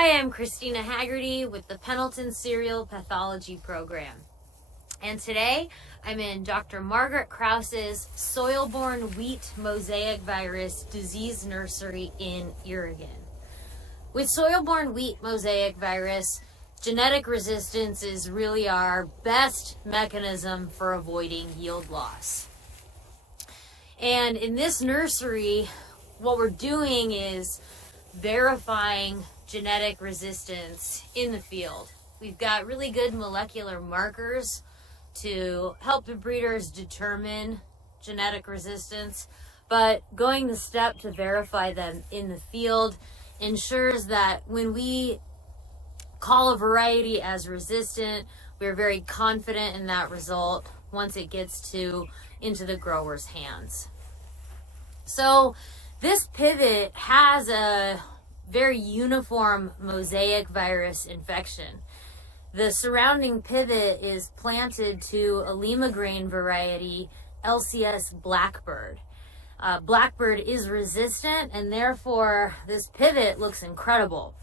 Hi, I'm Christina Hagerty with the Pendleton Serial Pathology Program. And today I'm in Dr. Margaret Krause's Soilborne wheat mosaic virus disease nursery in Oregon. With soilborne wheat mosaic virus, genetic resistance is really our best mechanism for avoiding yield loss. And in this nursery, what we're doing is verifying genetic resistance in the field. We've got really good molecular markers to help the breeders determine genetic resistance, but going the step to verify them in the field ensures that when we call a variety as resistant, we're very confident in that result once it gets into the grower's hands. So this pivot has a very uniform mosaic virus infection. The surrounding pivot is planted to a lima grain variety, LCS Blackbird. Blackbird is resistant, and therefore this pivot looks incredible.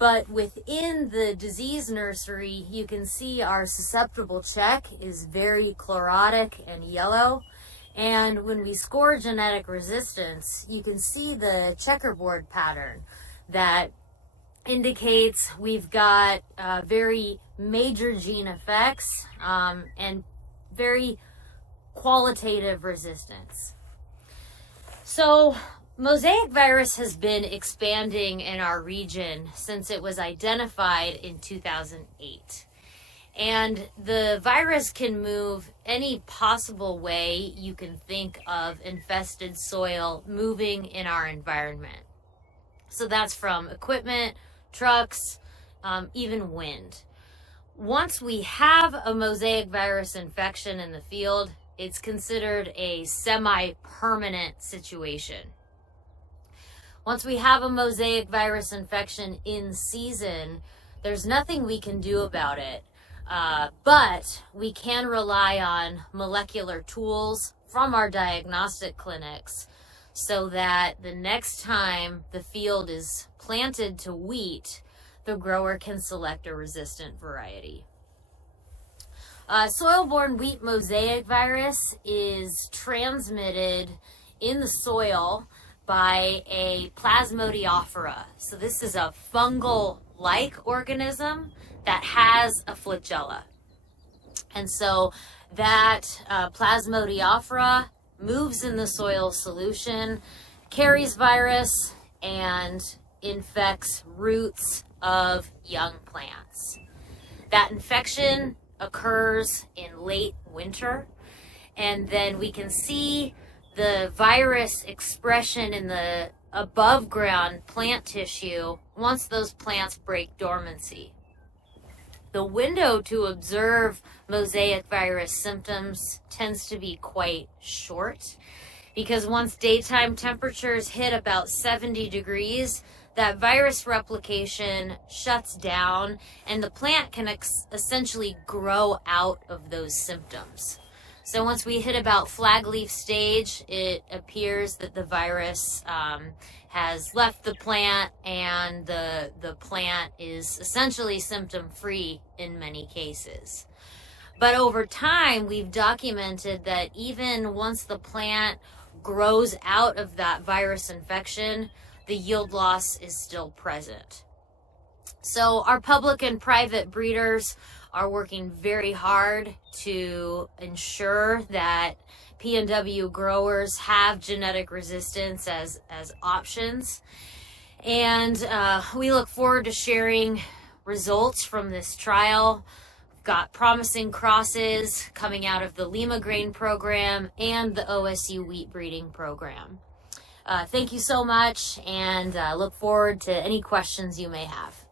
But within the disease nursery, you can see our susceptible check is very chlorotic and yellow. And when we score genetic resistance, you can see the checkerboard pattern that indicates we've got very major gene effects and very qualitative resistance. So mosaic virus has been expanding in our region since it was identified in 2008. And the virus can move any possible way you can think of infested soil moving in our environment. So that's from equipment, trucks, even wind. Once we have a mosaic virus infection in the field, it's considered a semi-permanent situation. Once we have a mosaic virus infection in season, there's nothing we can do about it. But we can rely on molecular tools from our diagnostic clinics so that the next time the field is planted to wheat, the grower can select a resistant variety. Soilborne wheat mosaic virus is transmitted in the soil by a Plasmodiaphora. So this is a fungal-like organism that has a flagella. And so that Plasmodiaphora moves in the soil solution, carries virus, and infects roots of young plants. That infection occurs in late winter, and then we can see the virus expression in the above ground plant tissue once those plants break dormancy. The window to observe mosaic virus symptoms tends to be quite short because once daytime temperatures hit about 70 degrees, that virus replication shuts down and the plant can essentially grow out of those symptoms. So once we hit about flag leaf stage, it appears that the virus has left the plant and the plant is essentially symptom-free in many cases. But over time, we've documented that even once the plant grows out of that virus infection, the yield loss is still present. So our public and private breeders are working very hard to ensure that P&W growers have genetic resistance as options. And we look forward to sharing results from this trial. We've got promising crosses coming out of the Lima Grain program and the OSU wheat breeding program. Thank you so much, and look forward to any questions you may have.